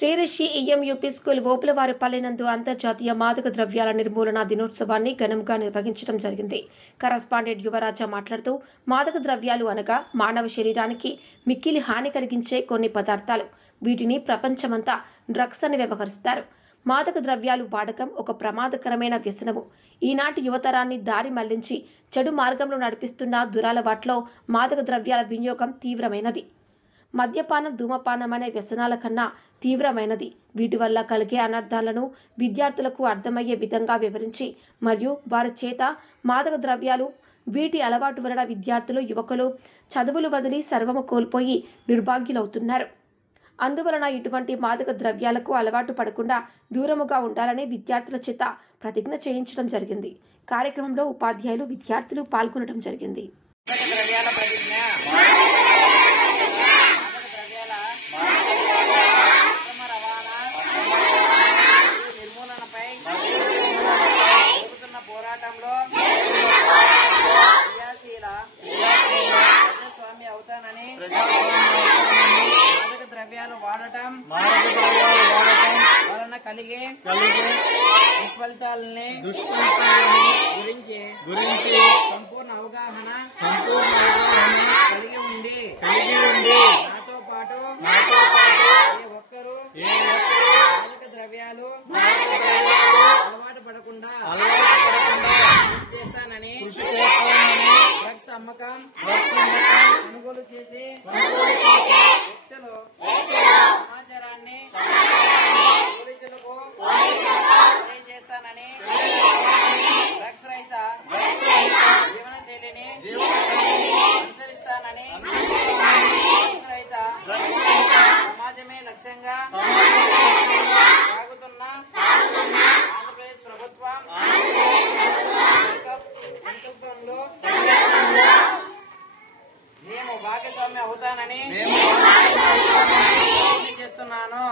శ్రీరిషి ఈఎంయూపీ school ఓపులవారిపల్లి నందు అంతర్జాతీయ మాదక ద్రవ్యాల నిర్మూలన దినోత్సవాన్ని ఘనంగా నిర్వహించడం జరిగింది. కరస్పాండెంట్ యువరాజ మాట్లాడుతూ, మాదక ద్రవ్యాలు అనగా మానవ శరీరానికి మిక్కిలి హాని కలిగించే కొన్ని పదార్థాలు. వీటిని ప్రపంచమంతా డ్రగ్స్ అని వ్యవహరిస్తారు. మాదక ద్రవ్యాలు వాడకం ఒక ప్రమాదకరమైన వ్యసనము. ఈనాటి యువతరాన్ని దారి మళ్లించి చెడు మార్గంలో నడిపిస్తున్న దురలవాట్లో మాదక ద్రవ్యాల వినియోగం తీవ్రమైనది. మద్యపానం, ధూమపానం అనే వ్యసనాల కన్నా తీవ్రమైనది. వీటి వల్ల కలిగే అనర్థాలను విద్యార్థులకు అర్థమయ్యే విధంగా వివరించి మరియు వారి చేత మాదక ద్రవ్యాలు వీటి అలవాటు వలన విద్యార్థులు, యువకులు చదువులు వదిలి సర్వము కోల్పోయి నిర్భాగ్యులవుతున్నారు. అందువలన ఇటువంటి మాదక ద్రవ్యాలకు అలవాటు పడకుండా దూరముగా ఉండాలని విద్యార్థుల చేత ప్రతిజ్ఞ చేయించడం జరిగింది. కార్యక్రమంలో ఉపాధ్యాయులు, విద్యార్థులు పాల్గొనడం జరిగింది. పోరాటంలో ప్రజాస్వామ్య అవుతానని, మాదక ద్రవ్యాలు వాడటం వలన కలిగే దుష్ఫలితాలని గురించి సంపూర్ణ అవగాహన కలిగి ఉండి నాతో పాటు ఏ ఒక్కరూ మాదక ద్రవ్యాలు అలవాటు పడకుండా చేస్తానని, డ్రగ్స్ అమ్మకం కొనుగోలు చేసి వ్యక్తులు సమాచారాన్ని పోలీసులకు తెలియజేస్తానని, డ్రగ్స్ రహిత జీవన శైలిని అనుసరిస్తానని, డ్రగ్స్ రహిత సమాజమే లక్ష్యంగా సాగుతున్న ఆంధ్రప్రదేశ్ ప్రభుత్వం సంకల్పంలో మేము భాగస్వామ్యం అవుతానని చేస్తున్నాను.